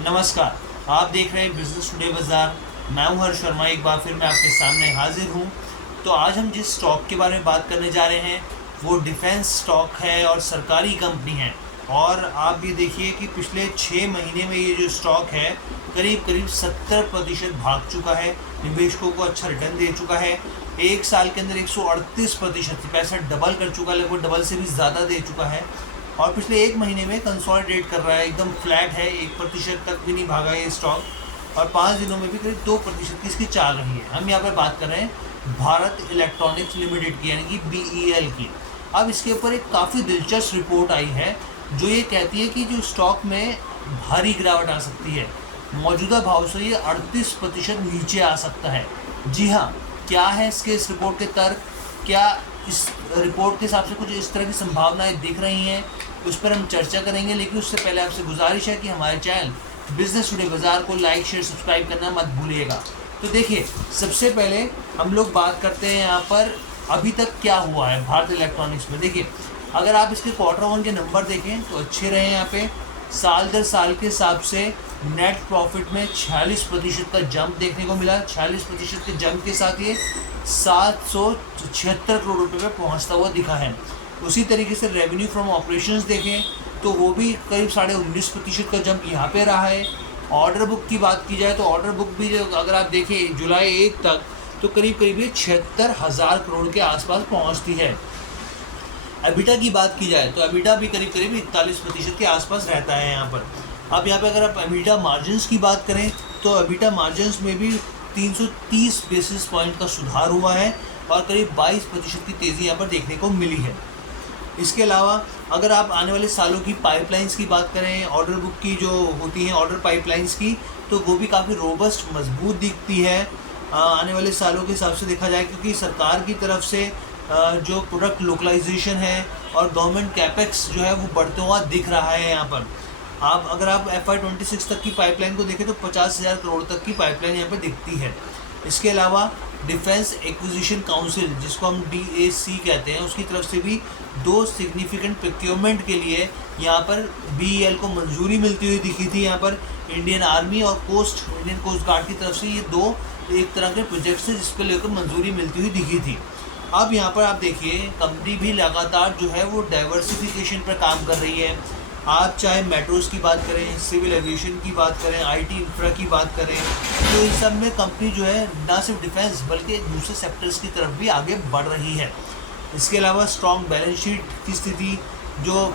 नमस्कार। आप देख रहे हैं बिजनेस टुडे बाजार। मैं हूं हर्ष शर्मा। एक बार फिर मैं आपके सामने हाजिर हूं। तो आज हम जिस स्टॉक के बारे में बात करने जा रहे हैं वो डिफेंस स्टॉक है और सरकारी कंपनी है। और आप ये देखिए कि पिछले 6 महीने में ये जो स्टॉक है करीब करीब 70% भाग चुका है, निवेशकों को अच्छा रिटर्न दे चुका है। एक साल के अंदर 138% पैसा डबल कर चुका है, लगभग डबल से भी ज़्यादा दे चुका है। और पिछले 1 महीने में कंसोलिडेट कर रहा है, एकदम फ्लैट है, 1% तक भी नहीं भागा ये स्टॉक। और 5 दिनों में भी करीब 2% की इसकी चाल रही है। हम यहाँ पर बात कर रहे हैं भारत इलेक्ट्रॉनिक्स लिमिटेड की, यानी कि BEL की। अब इसके ऊपर एक काफ़ी दिलचस्प रिपोर्ट आई है जो ये कहती है कि जो स्टॉक में भारी गिरावट आ सकती है, मौजूदा भाव से ये 38% नीचे आ सकता है। जी हाँ, क्या है इसके इस रिपोर्ट के तर्क, क्या इस रिपोर्ट के हिसाब से कुछ इस तरह की संभावनाएं दिख रही हैं, उस पर हम चर्चा करेंगे। लेकिन उससे पहले आपसे गुजारिश है कि हमारे चैनल बिजनेस टुडे बाजार को लाइक शेयर सब्सक्राइब करना मत भूलिएगा। तो देखिए, सबसे पहले हम लोग बात करते हैं यहाँ पर अभी तक क्या हुआ है भारत इलेक्ट्रॉनिक्स में। देखिए, अगर आप इसके Q1 के नंबर देखें तो अच्छे रहे। यहाँ पे साल दर साल के हिसाब से नेट प्रॉफिट में 46% का जंप देखने को मिला। 46% के जंप के साथ ये 776 करोड़ रुपए पे पहुंचता हुआ दिखा है। उसी तरीके से रेवेन्यू फ्रॉम ऑपरेशंस देखें तो वो भी करीब 19.5% का जंप यहाँ पे रहा है। ऑर्डर बुक की बात की जाए तो ऑर्डर बुक भी अगर आप देखें जुलाई 1 तक तो करीब करीब ये 76,000 करोड़ के आसपास पहुँचती है। एबिटा की बात की जाए तो एबिटा भी करीब करीब 41% के आसपास रहता है यहाँ पर। अब यहाँ पे अगर आप एबिटा मार्जिन्स की बात करें तो एबिटा मार्जिन्स में भी 330 बेसिस पॉइंट का सुधार हुआ है और करीब 22% की तेज़ी यहाँ पर देखने को मिली है। इसके अलावा अगर आप आने वाले सालों की पाइपलाइंस की बात करें, ऑर्डर बुक की जो होती हैं ऑर्डर पाइपलाइंस की, तो वो भी काफ़ी रोबस्ट मजबूत दिखती है आने वाले सालों के हिसाब से देखा जाए, क्योंकि सरकार की तरफ से जो प्रोडक्ट लोकलाइजेशन है और गवर्नमेंट कैपेक्स जो है वो बढ़ते हुआ दिख रहा है यहाँ पर। अगर आप FY26 तक की पाइपलाइन को देखें तो 50,000 करोड़ तक की पाइपलाइन यहाँ पर दिखती है। इसके अलावा डिफेंस एक्विजिशन काउंसिल, जिसको हम DAC कहते हैं, उसकी तरफ से भी 2 सिग्निफिकेंट प्रोक्योरमेंट के लिए यहाँ पर BEL को मंजूरी मिलती हुई दिखी थी। यहाँ पर इंडियन आर्मी और इंडियन कोस्ट गार्ड की तरफ से ये 2 एक तरह के प्रोजेक्ट्स हैं जिसको लेकर मंजूरी मिलती हुई दिखी थी। अब यहाँ पर आप देखिए, कंपनी भी लगातार जो है वो डाइवर्सिफिकेशन पर काम कर रही है। आप चाहे मेट्रोज की बात करें, सिविल एविएशन की बात करें, IT इंफ्रा की बात करें, तो इन सब में कंपनी जो है ना सिर्फ डिफेंस बल्कि दूसरे सेक्टर्स की तरफ भी आगे बढ़ रही है। इसके अलावा स्ट्रॉन्ग बैलेंस शीट की स्थिति, जो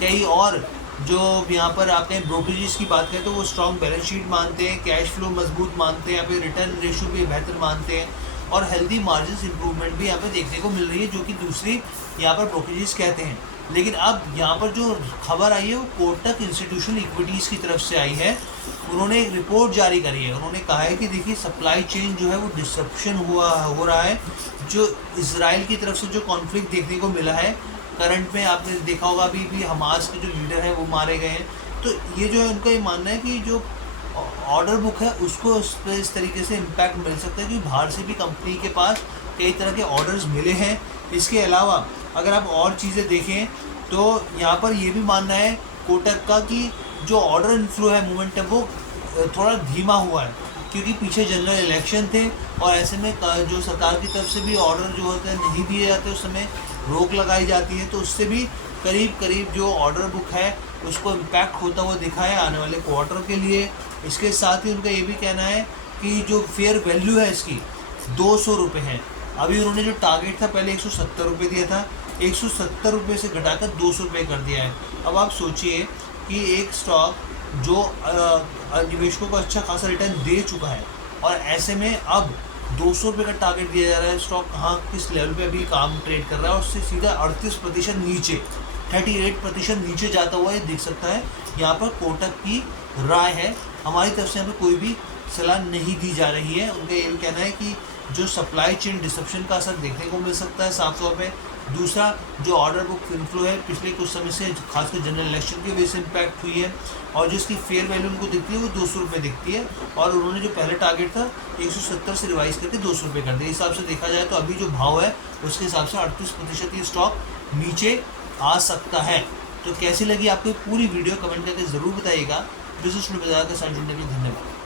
कई और जो यहाँ पर आपने ब्रोकरेजेस की बात करें तो वो स्ट्रॉन्ग बैलेंस शीट मानते हैं, कैश फ्लो मजबूत मानते हैं, यहाँ पे रिटर्न रेशियो भी बेहतर मानते हैं और हेल्दी मार्जिन इंप्रूवमेंट भी यहाँ पे देखने को मिल रही है, जो कि दूसरी यहाँ पर ब्रोकरेजेस कहते हैं। लेकिन अब यहाँ पर जो खबर आई है वो कोटक इंस्टीट्यूशनल इक्विटीज़ की तरफ से आई है। उन्होंने एक रिपोर्ट जारी करी है। उन्होंने कहा है कि देखिए, सप्लाई चेन जो है वो डिस्ट्रप्शन हो रहा है। जो इजराइल की तरफ से जो कॉन्फ्लिक्ट देखने को मिला है करंट में, आपने देखा होगा अभी भी हमास के जो लीडर है वो मारे गए हैं। तो ये जो है उनका ये मानना है कि जो ऑर्डर बुक है उसको इस तरीके से इम्पैक्ट मिल सकता है, क्योंकि बाहर से भी कंपनी के पास कई तरह के ऑर्डर्स मिले हैं। इसके अलावा अगर आप और चीज़ें देखें तो यहाँ पर ये भी मानना है कोटक का कि जो ऑर्डर इनफ्लो है, मोमेंटम, वो थोड़ा धीमा हुआ है, क्योंकि पीछे जनरल इलेक्शन थे और ऐसे में जो सरकार की तरफ से भी ऑर्डर जो होते हैं नहीं दिए जाते, उस समय रोक लगाई जाती है। तो उससे भी करीब करीब जो ऑर्डर बुक है उसको इम्पैक्ट होता हुआ दिखा है आने वाले क्वार्टर के लिए। इसके साथ ही उनका ये भी कहना है कि जो फेयर वैल्यू है इसकी 200 रुपये है। अभी उन्होंने जो टारगेट था पहले 170 रुपये दिया था, 170 रुपये से घटाकर 200 रुपये कर दिया है। अब आप सोचिए कि एक स्टॉक जो निवेशकों को अच्छा खासा रिटर्न दे चुका है और ऐसे में अब 200 रुपये का टारगेट दिया जा रहा है, स्टॉक कहाँ किस लेवल पे अभी काम ट्रेड कर रहा है और उससे सीधा 38% नीचे, 38% नीचे जाता हुआ ये दिख सकता है। यहाँ पर कोटक की राय है, हमारी तरफ से यहाँ पर कोई भी सलाह नहीं दी जा रही है। उनका ये कहना है कि जो सप्लाई चेन डिसरप्शन का असर देखने को मिल सकता है साफ तौर पे। दूसरा, जो ऑर्डर बुक इनफ्लो है पिछले कुछ समय से खासकर जनरल इलेक्शन की वजह से इम्पैक्ट हुई है और जिसकी फेयर वैल्यू उनको दिखती है वो 200 रुपये दिखती है और उन्होंने जो पहले टारगेट था 170 से रिवाइज करके 200 रुपये कर दिया। इस हिसाब से देखा जाए तो अभी जो भाव है उसके हिसाब से 38% ये स्टॉक नीचे आ सकता है। तो कैसी लगी आपको पूरी वीडियो कमेंट करके ज़रूर बताइएगा। बिजनेस में के साथ जुड़ने के लिए धन्यवाद।